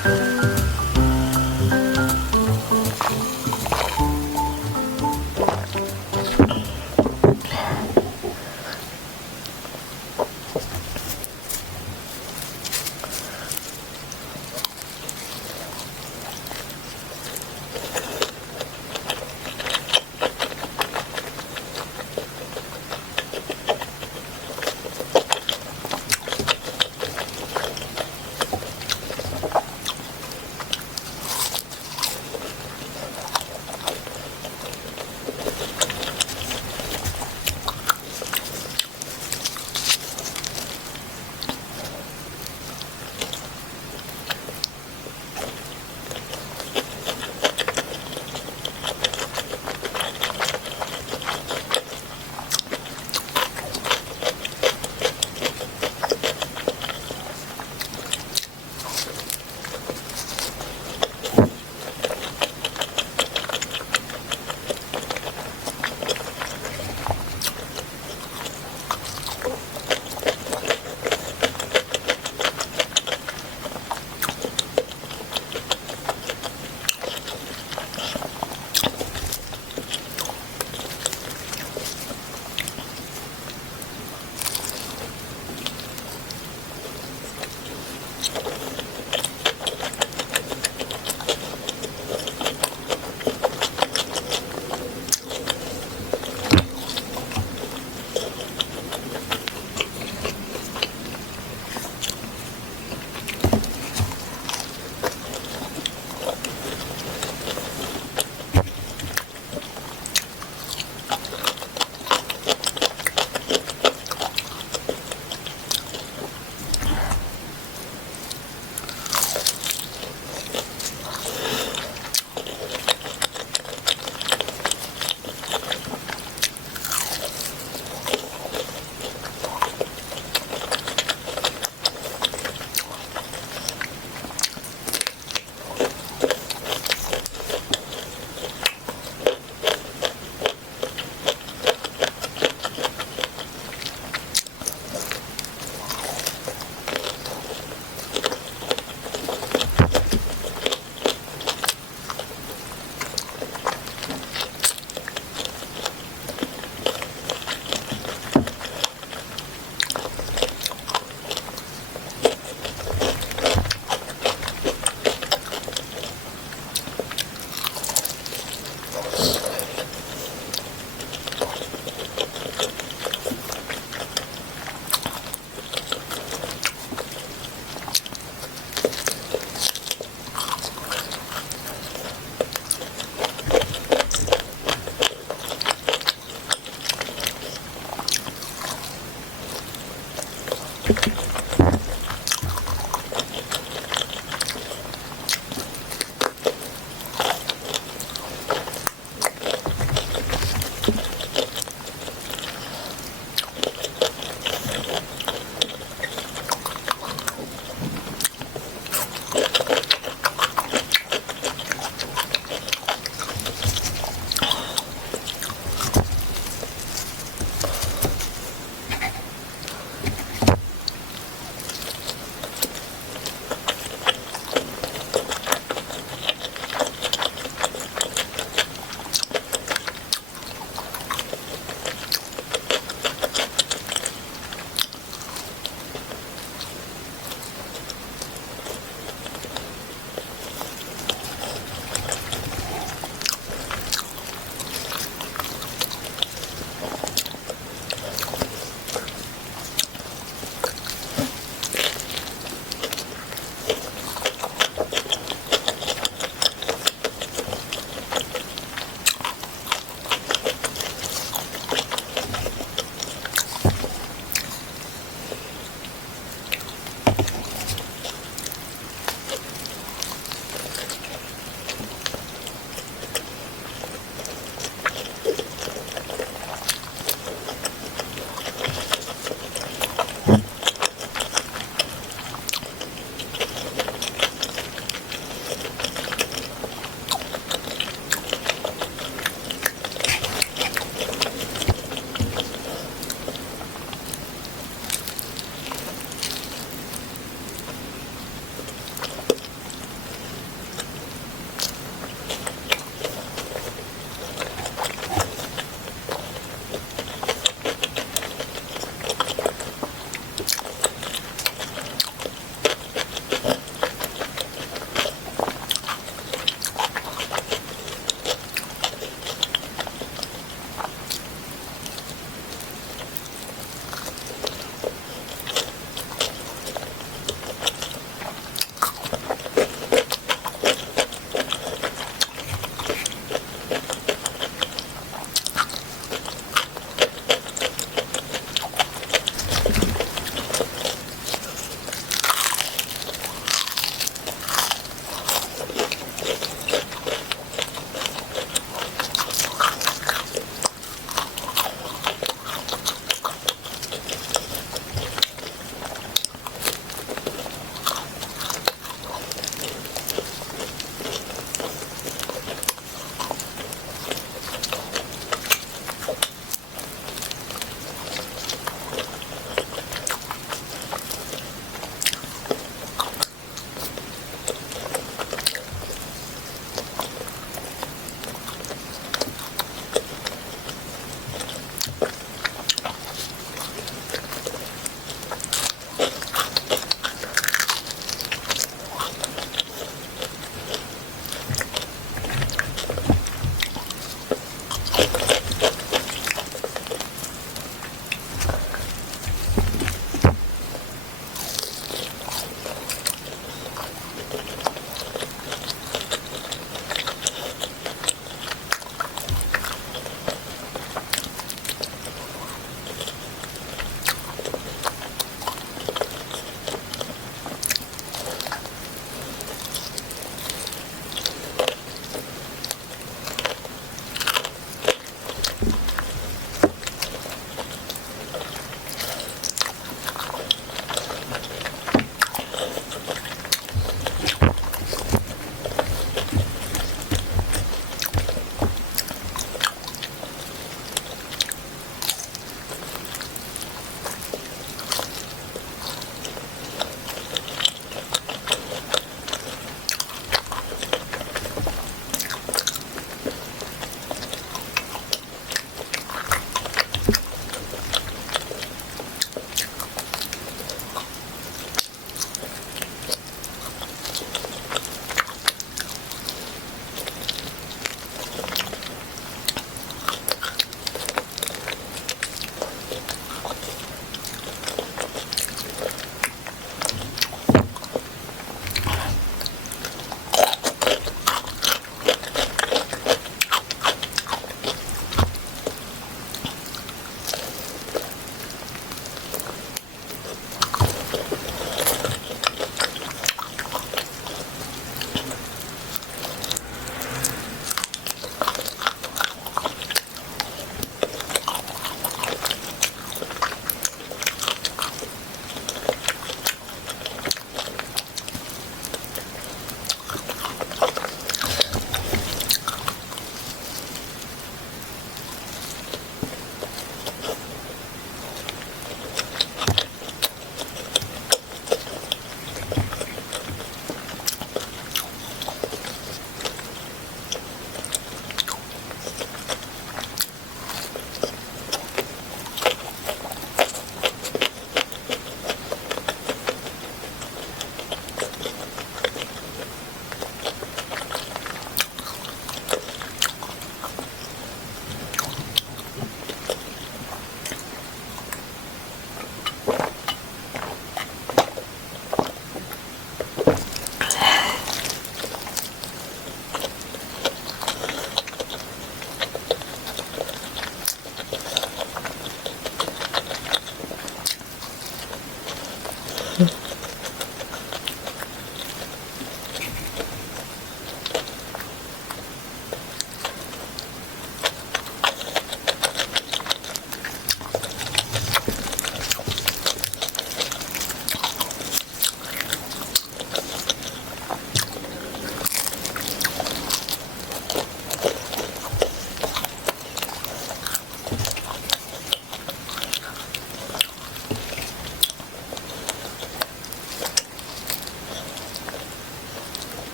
thank you